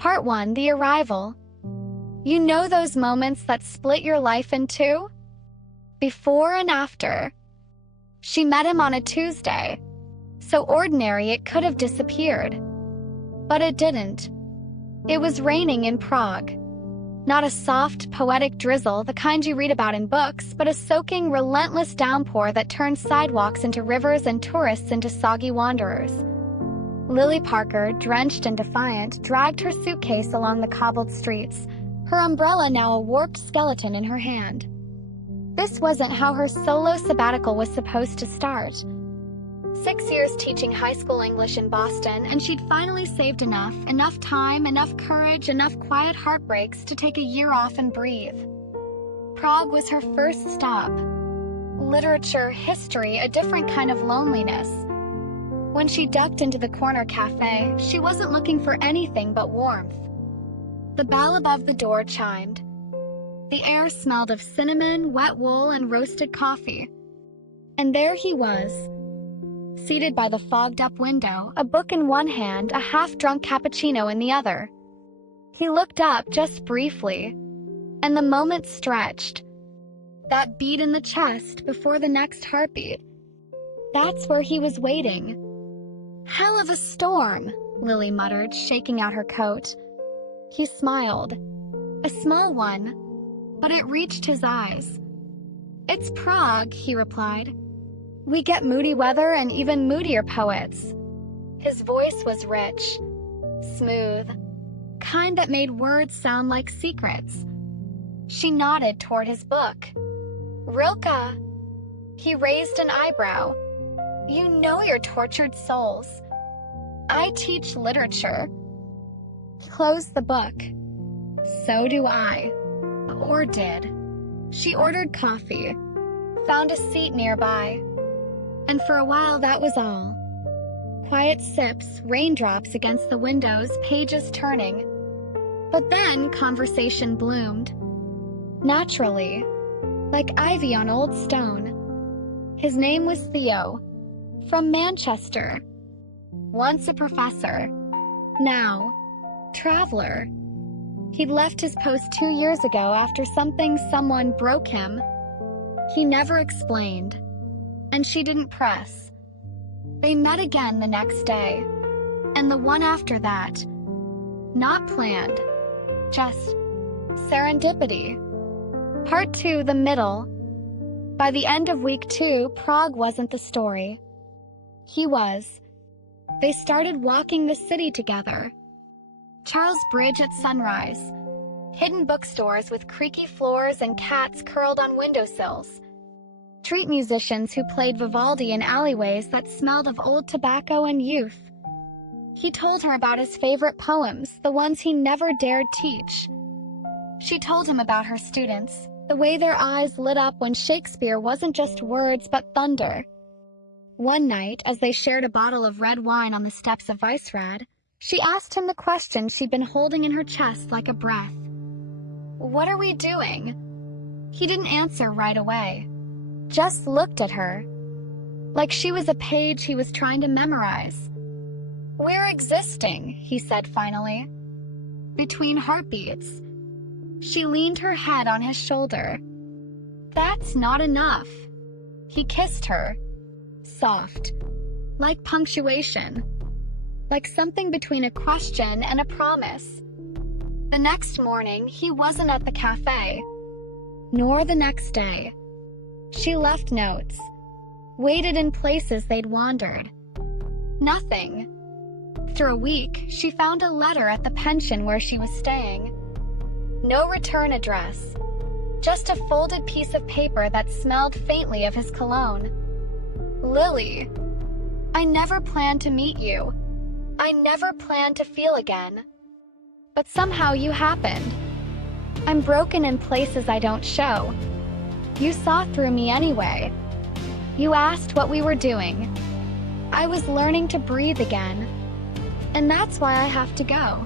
Part 1. The Arrival. You know those moments that split your life in two? Before and after. She met him on a Tuesday. So ordinary it could have disappeared. But it didn't. It was raining in Prague. Not a soft, poetic drizzle, the kind you read about in books, but a soaking, relentless downpour that turned sidewalks into rivers and tourists into soggy wanderers. Lily Parker, drenched and defiant, dragged her suitcase along the cobbled streets, her umbrella now a warped skeleton in her hand. This wasn't how her solo sabbatical was supposed to start. 6 years teaching high school English in Boston, and she'd finally saved enough time, enough courage, enough quiet heartbreaks to take a year off and breathe. Prague was her first stop. Literature, history, a different kind of loneliness. When she ducked into the corner cafe, she wasn't looking for anything but warmth. The bell above the door chimed. The air smelled of cinnamon, wet wool, and roasted coffee. And there he was, seated by the fogged-up window, a book in one hand, a half-drunk cappuccino in the other. He looked up just briefly, and the moment stretched. That beat in the chest before the next heartbeat. That's where he was waiting. "Hell of a storm," Lily muttered, shaking out her coat. He smiled. A small one, but it reached his eyes. "It's Prague," he replied. "We get moody weather and even moodier poets." His voice was rich, smooth, kind that made words sound like secrets. She nodded toward his book. "Rilke." He raised an eyebrow. "You know your tortured souls. I teach literature." He closed the book. "So do I." Or did. She ordered coffee, found a seat nearby, and for a while that was all. Quiet sips, raindrops against the windows, pages turning. But then conversation bloomed. Naturally, like ivy on old stone. His name was Theo, from Manchester. Once a professor, now traveler. He'd left his post 2 years ago after someone broke him. He never explained, and she didn't press. They met again the next day, and the one after that. Not planned, just serendipity. Part 2, the middle. By the end of week 2, Prague wasn't the story. He was. They started walking the city together. Charles Bridge at sunrise. Hidden bookstores with creaky floors and cats curled on windowsills. Street musicians who played Vivaldi in alleyways that smelled of old tobacco and youth. He told her about his favorite poems, the ones he never dared teach. She told him about her students, the way their eyes lit up when Shakespeare wasn't just words but thunder. One night, as they shared a bottle of red wine on the steps of Weissrad, she asked him the question she'd been holding in her chest like a breath. "What are we doing?" He didn't answer right away, just looked at her, like she was a page he was trying to memorize. "We're existing," he said finally, between heartbeats. She leaned her head on his shoulder. "That's not enough." He kissed her, soft, like punctuation, like something between a question and a promise. The next morning, he wasn't at the cafe, nor the next day. She left notes, waited in places they'd wandered. Nothing. After a week, she found a letter at the pension where she was staying. No return address, just a folded piece of paper that smelled faintly of his cologne. "Lily, I never planned to meet you. I never planned to feel again. But somehow you happened. I'm broken in places I don't show. You saw through me anyway. You asked what we were doing. I was learning to breathe again. And that's why I have to go.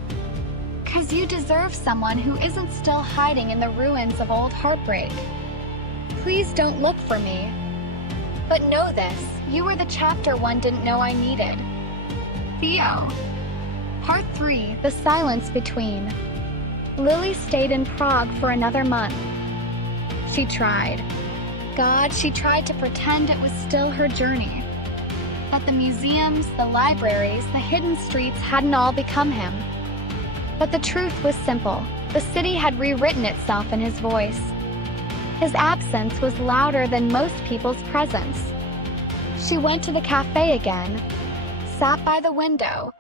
'Cause you deserve someone who isn't still hiding in the ruins of old heartbreak. Please don't look for me. But know this, you were the chapter one didn't know I needed. Theo." Part 3. The Silence Between. Lily stayed in Prague for another month. She tried. She tried to pretend it was still her journey. That the museums, the libraries, the hidden streets hadn't all become him. But the truth was simple. The city had rewritten itself in his voice. His absence was louder than most people's presence. She went to the cafe again, sat by the window,